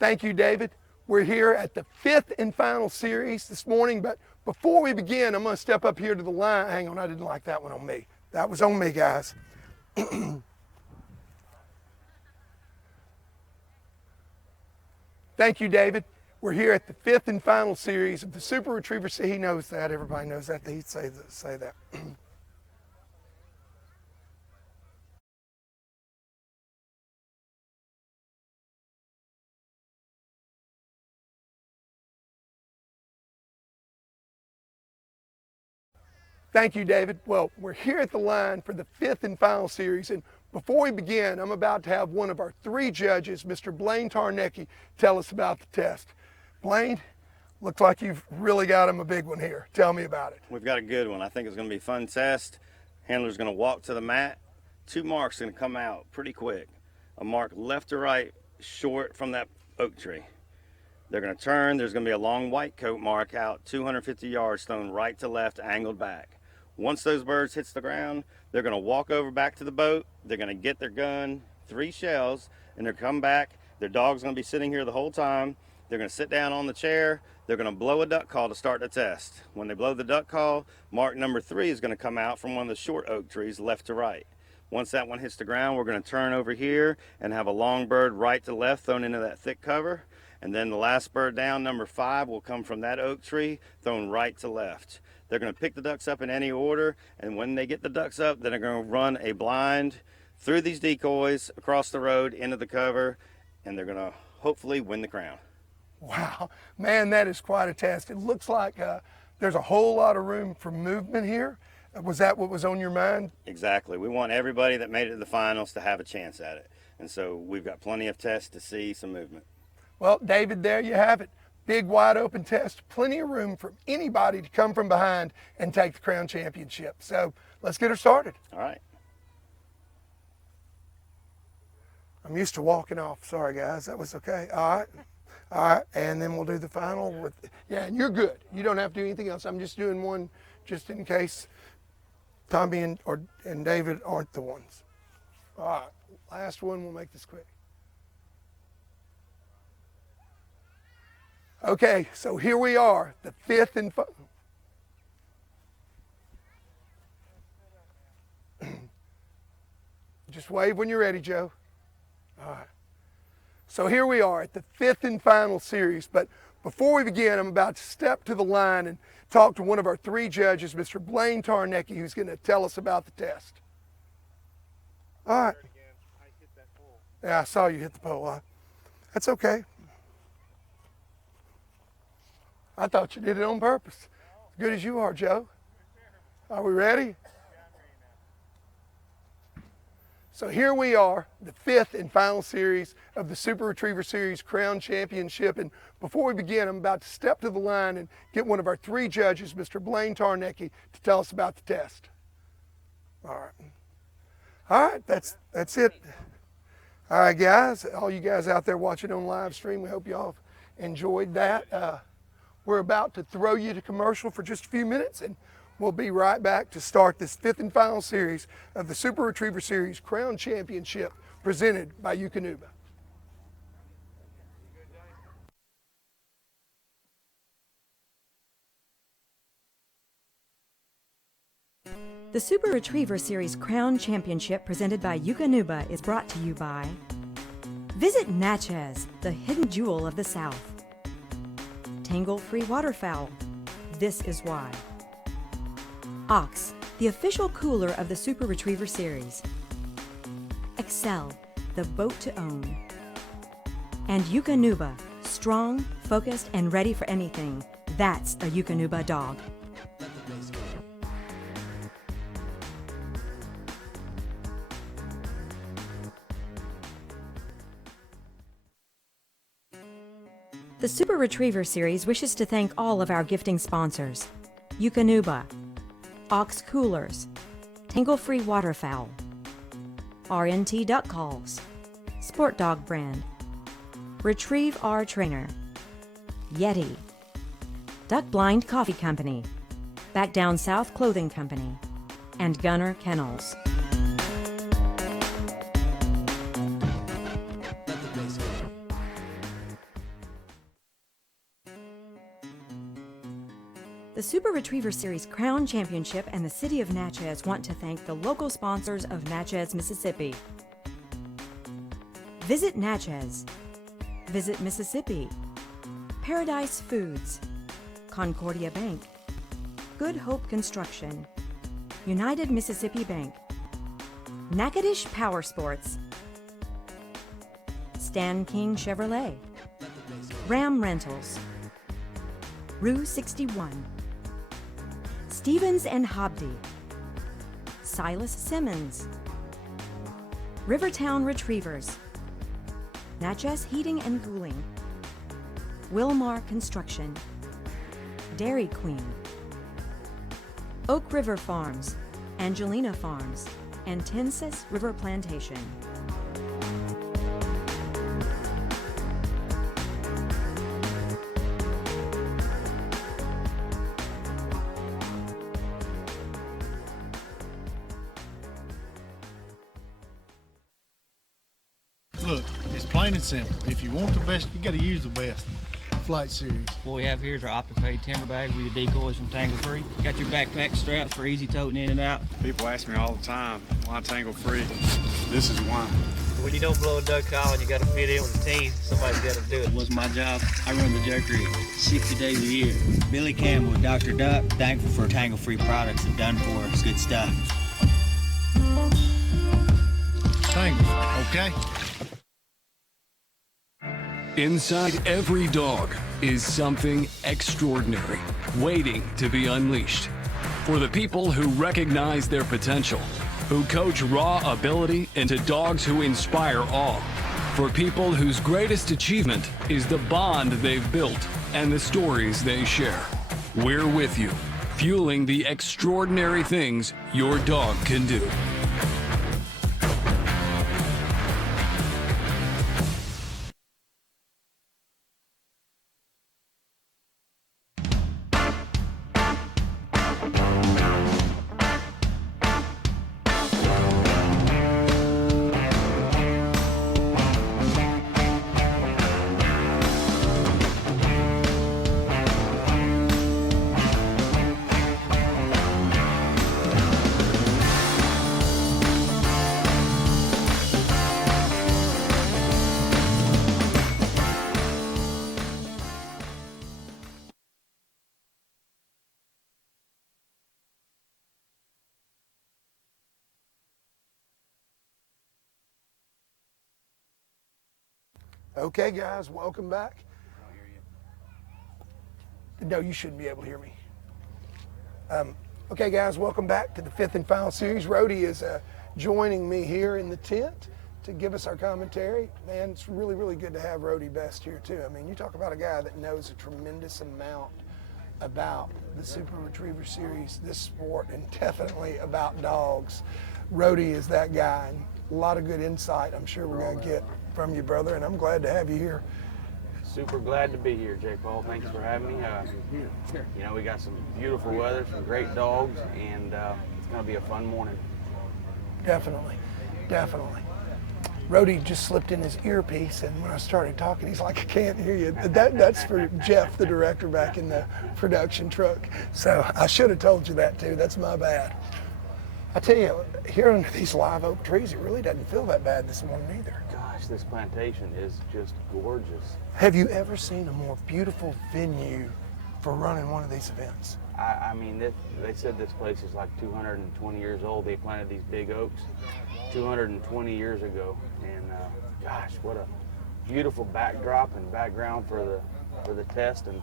Thank you, David. We're here at the fifth and final series this morning, but before we begin, I'm going to step up here to the line. Hang on, I didn't like that one on me. That was on me, guys. Thank you, David. We're here at the fifth and final series of the Super Retriever. He knows that. Everybody knows that. He'd say that. Thank you, David. Well, we're here at the line for the fifth and final series, and before we begin, I'm about to have one of our three judges, Mr. Blaine Tarnecki, tell us about the test. Blaine, looks like you've really got him a big one here. Tell me about it. We've got a good one. I think it's going to be a fun test. Handler's going to walk to the mat. Two marks are going to come out pretty quick. A mark left to right, short from that oak tree. They're going to turn. There's going to be a long white coat mark out 250 yards, thrown right to left, angled back. Once those birds hits the ground, they're going to walk over back to the boat. They're going to get their gun, 3 shells, and they're come back. Their dog's going to be sitting here the whole time. They're going to sit down on the chair. They're going to blow a duck call to start the test. When they blow the duck call, mark number 3 is going to come out from one of the short oak trees left to right. Once that one hits the ground, we're going to turn over here and have a long bird right to left thrown into that thick cover. And then the last bird down, number 5, will come from that oak tree, thrown right to left. They're going to pick the ducks up in any order, and when they get the ducks up, then they're going to run a blind through these decoys, across the road, into the cover, and they're going to hopefully win the crown. Wow, man, that is quite a test. It looks like there's a whole lot of room for movement here. Was that what was on your mind? Exactly. We want everybody that made it to the finals to have a chance at it. And so we've got plenty of tests to see some movement. Well, David, there you have it. Big, wide open test. Plenty of room for anybody to come from behind and take the crown championship. So let's get her started. All right. I'm used to walking off. Sorry, guys. That was okay. All right. All right. And then we'll do the final with, yeah, and you're good. You don't have to do anything else. I'm just doing one just in case Tommy and David aren't the ones. All right. Last one. We'll make this quick. Okay, so here we are, the fifth and final. Just wave when you're ready, Joe. All right. So here we are at the fifth and final series, but before we begin, I'm about to step to the line and talk to one of our 3 judges, Mr. Blaine Tarnecki, who's going to tell us about the test. All right. Yeah, I saw you hit the pole. That's okay. I thought you did it on purpose. As good as you are, Joe. Are we ready? So here we are, the fifth and final series of the Super Retriever Series Crown Championship. And before we begin, I'm about to step to the line and get one of our 3 judges, Mr. Blaine Tarnecki, to tell us about the test. All right. All right, that's it. All right, guys, all you guys out there watching on live stream, we hope you all enjoyed that. We're about to throw you to commercial for just a few minutes, and we'll be right back to start this fifth and final series of the Super Retriever Series Crown Championship presented by Eukanuba. The Super Retriever Series Crown Championship presented by Eukanuba is brought to you by Visit Natchez, the hidden jewel of the South. Tangle-free waterfowl. This is why. Ox, the official cooler of the Super Retriever Series. Excel, the boat to own. And Eukanuba, strong, focused, and ready for anything. That's a Eukanuba dog. The Super Retriever Series wishes to thank all of our gifting sponsors: Eukanuba, Ox Coolers, Tangle-Free Waterfowl, RNT Duck Calls, Sport Dog Brand, Retrieve R Trainer, Yeti, Duck Blind Coffee Company, Back Down South Clothing Company, and Gunner Kennels. The Super Retriever Series Crown Championship and the City of Natchez want to thank the local sponsors of Natchez, Mississippi. Visit Natchez. Visit Mississippi. Paradise Foods. Concordia Bank. Good Hope Construction. United Mississippi Bank. Natchitoches Power Sports. Stan King Chevrolet. Ram Rentals. Rue 61. Stevens and Hobdy. Silas Simmons. Rivertown Retrievers. Natchez Heating and Cooling. Wilmar Construction. Dairy Queen. Oak River Farms, Angelina Farms, and Tensas River Plantation. Look, it's plain and simple. If you want the best, you got to use the best. Flight Series. What we have here is our OptiFade timber bag with your decoys from Tangle Free. Got your backpack straps for easy toting in and out. People ask me all the time, why Tangle Free? This is why. When you don't blow a duck call and you got to fit in with the team, somebody's got to do it. What's my job? I run the jerkery 60 days a year. Billy Campbell with Dr. Duck. Thankful for Tangle Free products and done for us. Good stuff. Tangle, okay? Inside every dog is something extraordinary, waiting to be unleashed. For the people who recognize their potential, who coach raw ability into dogs who inspire awe. For people whose greatest achievement is the bond they've built and the stories they share. We're with you, fueling the extraordinary things your dog can do. Okay, guys, welcome back. No, you shouldn't be able to hear me. Okay, guys, welcome back to the fifth and final series. Rody is joining me here in the tent to give us our commentary. Man, it's really, really good to have Rody Best here, too. I mean, you talk about a guy that knows a tremendous amount about the Super Retriever Series, this sport, and definitely about dogs. Rody is that guy, and a lot of good insight I'm sure we're going to get from you, brother, and I'm glad to have you here. Super glad to be here, J. Paul. Thanks for having me. You know, we got some beautiful weather, some great dogs, and it's going to be a fun morning. Definitely, definitely. Rody just slipped in his earpiece, and when I started talking, he's like, I can't hear you. That's for Jeff, the director, back in the production truck. So I should have told you that, too. That's my bad. I tell you, here under these live oak trees, it really doesn't feel that bad this morning either. Gosh, this plantation is just gorgeous. Have you ever seen a more beautiful venue for running one of these events? I mean, they said this place is like 220 years old. They planted these big oaks 220 years ago. And gosh, what a beautiful backdrop and background for the test, and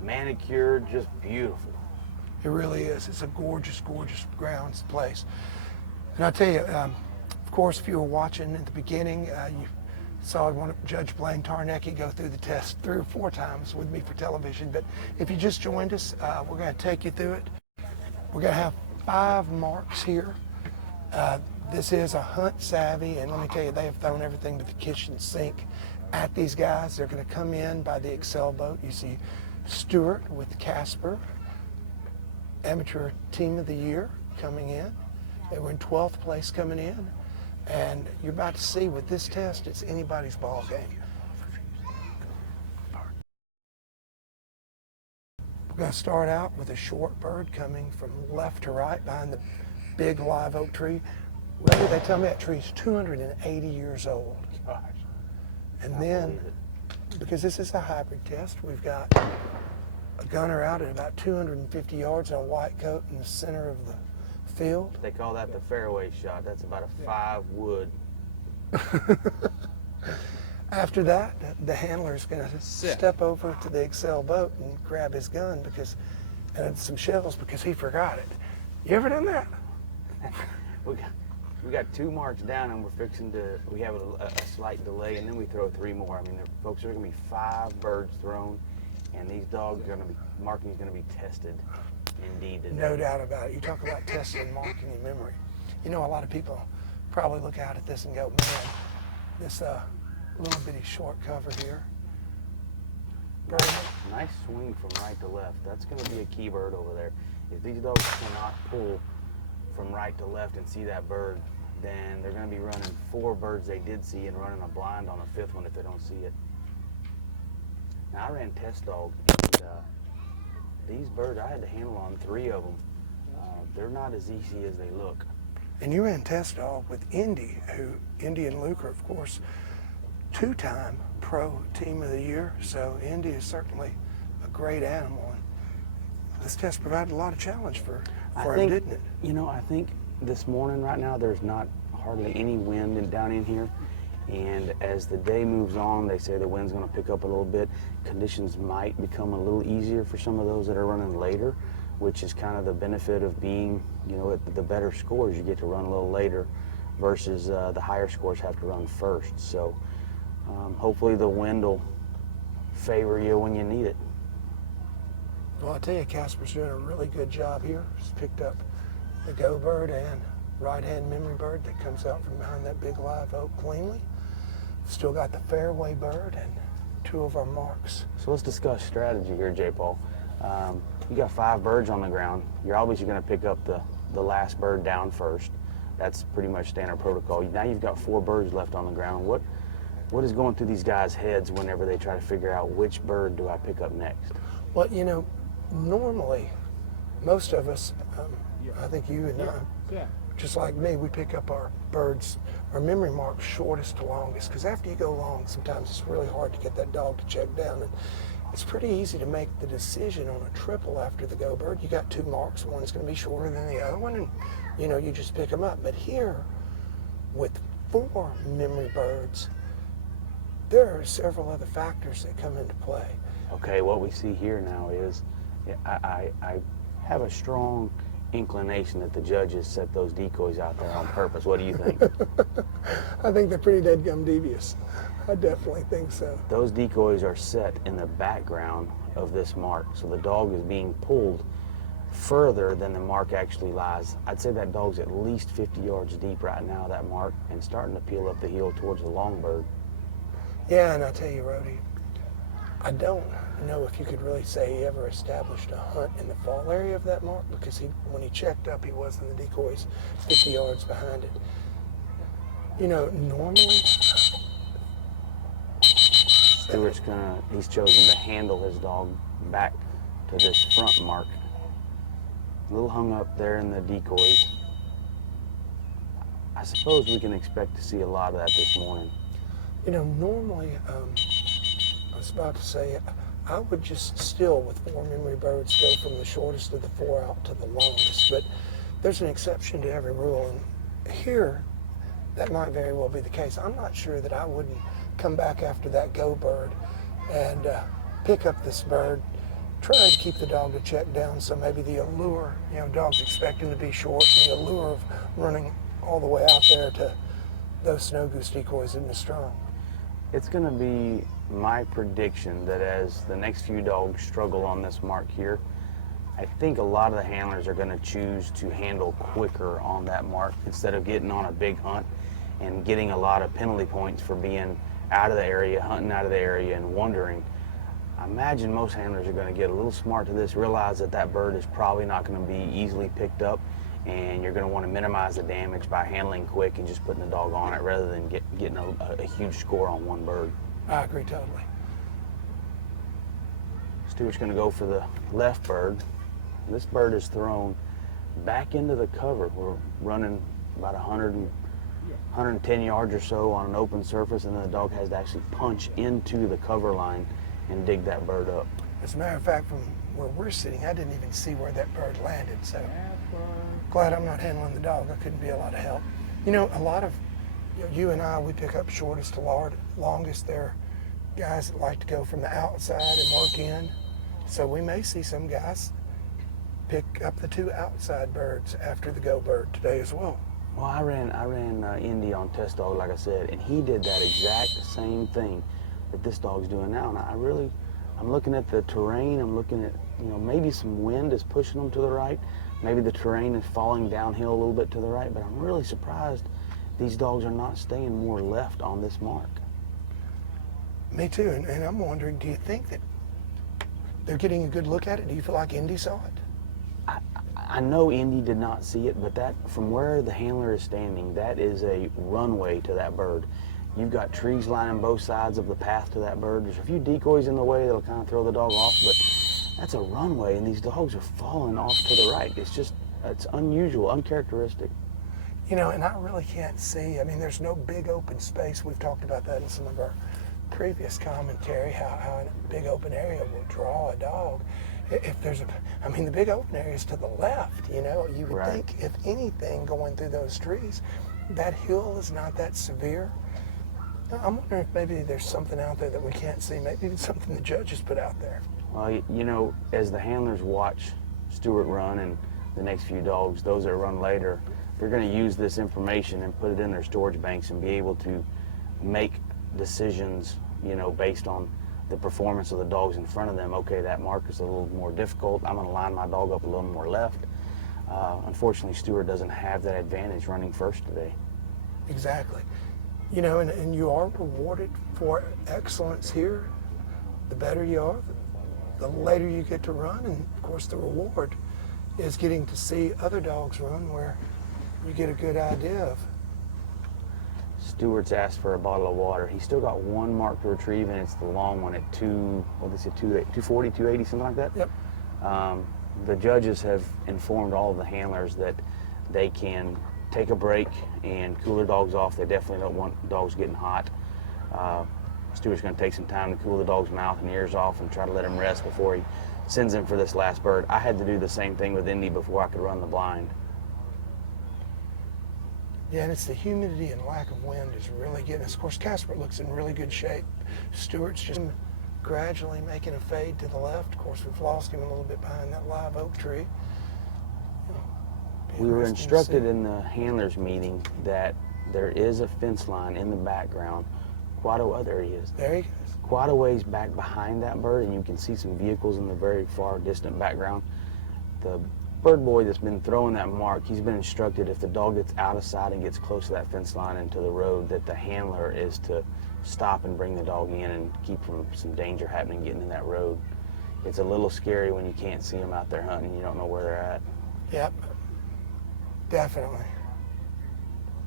manicured, just beautiful. It really is. It's a gorgeous, gorgeous grounds place. And I tell you, of course, if you were watching at the beginning, you saw Judge Blaine Tarnecki go through the test 3 or 4 times with me for television. But if you just joined us, we're going to take you through it. We're going to have 5 marks here. This is a hunt savvy, and let me tell you, they have thrown everything but the kitchen sink at these guys. They're going to come in by the Excel boat. You see Stewart with Casper, Amateur Team of the Year coming in. They were in 12th place coming in. And you're about to see with this test, it's anybody's ball game. We're going to start out with a short bird coming from left to right behind the big live oak tree. Really, they tell me that tree is 280 years old. Gosh. And then, because this is a hybrid test, we've got a gunner out at about 250 yards in a white coat in the center of the field. They call that the fairway shot. That's about a 5 wood. After that, the handler's going to step over to the Excel boat and grab his gun and some shells because he forgot it. You ever done that? We got 2 marks down, and we have a slight delay, and then we throw 3 more. I mean, folks, there's going to be 5 birds thrown, and these dogs are going to be, marking is going to be tested indeed today. No doubt about it. You talk about testing marking and memory. You know, a lot of people probably look out at this and go, man, this little bitty short cover here. Bird. Nice swing from right to left. That's going to be a key bird over there. If these dogs cannot pull from right to left and see that bird, then they're going to be running 4 birds they did see and running a blind on a 5th one if they don't see it. Now, I ran test dog, and these birds, I had to handle on 3 of them. They're not as easy as they look. And you ran test dog with Indy, Indy and Luke are, of course, 2-time pro team of the year. So Indy is certainly a great animal. And this test provided a lot of challenge for him, didn't it? You know, I think this morning right now there's not hardly any wind down in here. And as the day moves on, they say the wind's going to pick up a little bit. Conditions might become a little easier for some of those that are running later, which is kind of the benefit of being, you know, at the better scores. You get to run a little later versus the higher scores have to run first. So hopefully the wind will favor you when you need it. Well, I'll tell you, Casper's doing a really good job here. He's picked up the go bird and right-hand memory bird that comes out from behind that big live oak cleanly. Still got the fairway bird and 2 of our marks. So let's discuss strategy here, J. Paul. You got 5 birds on the ground. You're obviously going to pick up the last bird down first. That's pretty much standard protocol. Now you've got 4 birds left on the ground. What is going through these guys' heads whenever they try to figure out which bird do I pick up next? Well, you know, normally, most of us, I think you and I, just like me, we pick up our birds, our memory marks shortest to longest, because after you go long, sometimes it's really hard to get that dog to check down. And it's pretty easy to make the decision on a triple after the go bird. You got 2 marks, one is going to be shorter than the other one, and you know, you just pick them up. But here, with 4 memory birds, there are several other factors that come into play. Okay, what we see here now is, I have a strong inclination that the judges set those decoys out there on purpose. What do you think? I think they're pretty deadgum devious. I definitely think so. Those decoys are set in the background of this mark, so the dog is being pulled further than the mark actually lies. I'd say that dog's at least 50 yards deep right now, that mark, and starting to peel up the hill towards the long bird. Yeah, and I'll tell you, Rody, I don't know if you could really say he ever established a hunt in the fall area of that mark, because when he checked up, he was in the decoys 50 yards behind it. You know, normally, He's chosen to handle his dog back to this front mark. A little hung up there in the decoys. I suppose we can expect to see a lot of that this morning. You know, normally, I was about to say, I would just still, with 4 memory birds, go from the shortest of the 4 out to the longest, but there's an exception to every rule, and here, that might very well be the case. I'm not sure that I wouldn't come back after that go bird and pick up this bird, try to keep the dog to check down, so maybe the allure, you know, dog's expecting to be short, and the allure of running all the way out there to those snow goose decoys isn't as strong. It's going to be my prediction that as the next few dogs struggle on this mark here, I think a lot of the handlers are going to choose to handle quicker on that mark instead of getting on a big hunt and getting a lot of penalty points for being out of the area, hunting out of the area and wandering. I imagine most handlers are going to get a little smart to this, realize that that bird is probably not going to be easily picked up, and you're going to want to minimize the damage by handling quick and just putting the dog on it rather than getting a huge score on one bird. I agree totally. Stewart's going to go for the left bird. This bird is thrown back into the cover. We're running about 110 yards or so on an open surface, and then the dog has to actually punch into the cover line and dig that bird up. As a matter of fact, from where we're sitting, I didn't even see where that bird landed, so glad I'm not handling the dog. I couldn't be a lot of help. You know, a lot of, you and I, we pick up shortest to longest. There are guys that like to go from the outside and work in, so we may see some guys pick up the 2 outside birds after the go bird today as well. Well, I ran Indy on test dog, like I said, and he did that exact same thing that this dog's doing now. And I'm looking at the terrain. I'm looking at, maybe some wind is pushing them to the right. Maybe the terrain is falling downhill a little bit to the right. But I'm really surprised these dogs are not staying more left on this mark. Me too. And I'm wondering, do you think that they're getting a good look at it? Do you feel like Indy saw it? I know Indy did not see it, but that, from where the handler is standing, that is a runway to that bird. You've got trees lining both sides of the path to that bird. There's a few decoys in the way that'll kind of throw the dog off, but that's a runway, and these dogs are falling off to the right. It's unusual, uncharacteristic. And I really can't see. I mean, there's no big open space. We've talked about that in some of our previous commentary, how a big open area will draw a dog. If there's the big open area is to the left, you would think, if anything, going through those trees, that hill is not that severe. I'm wondering if maybe there's something out there that we can't see, maybe even something the judges put out there. Well, as the handlers watch Stewart run and the next few dogs, those that run later, they're going to use this information and put it in their storage banks and be able to make decisions, based on the performance of the dogs in front of them. Okay, that mark is a little more difficult. I'm going to line my dog up a little more left. Unfortunately, Stewart doesn't have that advantage running first today. Exactly. And you are rewarded for excellence here. The better you are, the later you get to run, and of course the reward is getting to see other dogs run where you get a good idea of. Stewart's asked for a bottle of water. He's still got one mark to retrieve, and it's the long one at 240, 280, something like that? Yep. The judges have informed all of the handlers that they can take a break and cool their dogs off. They definitely don't want dogs getting hot. Stewart's going to take some time to cool the dog's mouth and ears off and try to let him rest before he sends him for this last bird. I had to do the same thing with Indy before I could run the blind. Yeah, and it's the humidity and lack of wind is really getting us. Of course, Casper looks in really good shape. Stewart's just gradually making a fade to the left. Of course, we've lost him a little bit behind that live oak tree. We were instructed in the handlers meeting that there is a fence line in the background. There he is. There he goes. Quite a ways back behind that bird, and you can see some vehicles in the very far distant background. The bird boy that's been throwing that mark, he's been instructed if the dog gets out of sight and gets close to that fence line and to the road, that the handler is to stop and bring the dog in and keep from some danger happening getting in that road. It's a little scary when you can't see them out there hunting, you don't know where they're at. Yep, definitely.